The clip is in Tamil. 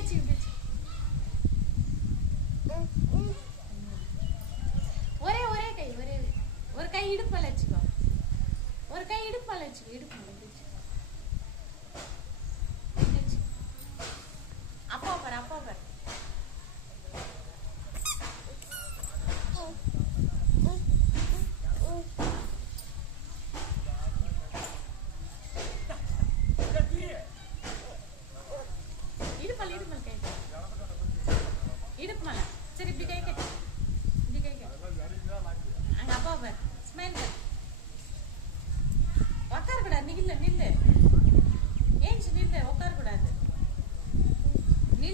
வச்சு இப்படி வச்சு ஒரே ஒரே கை ஒரே ஒரு கை இடுப்பால வச்சுக்கோ ஒரு கை இடுப்பால வச்சுக்கோ இடுப்பால அப்பா பாரு அப்பா பாரு இடுப்பால இடுப்பால கை இடுப்பால சரி இப்படி கை கட்டு இப்படி கை கட்டு அங்க அப்பா பாரு ஸ்மைல் பாரு உட்கார கூடாது நில்லு நில்லு